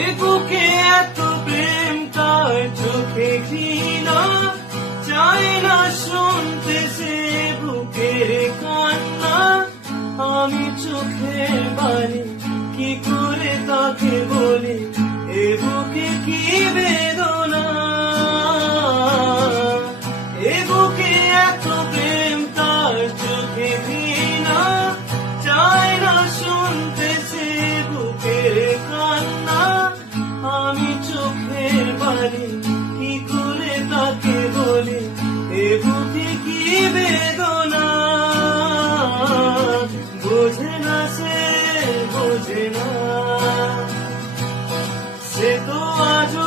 এ বুকে এত প্রেম তার চোখে ঘৃণা, চায় না শুনতে সে বুকের কান্না। আমি চোখের বাণী কি করে তাকে বলি, এ বুকে কি বেদনা। এ বুকে এত প্রেম তার চোখে ঘৃণা, চায় না শুনতে সে বুকের কান্না। আমি চোখের বাণী কি করে তাকে বলি, এ বুকে কি বেদনা। বোঝে না সে, বোঝে না, সে তো আজও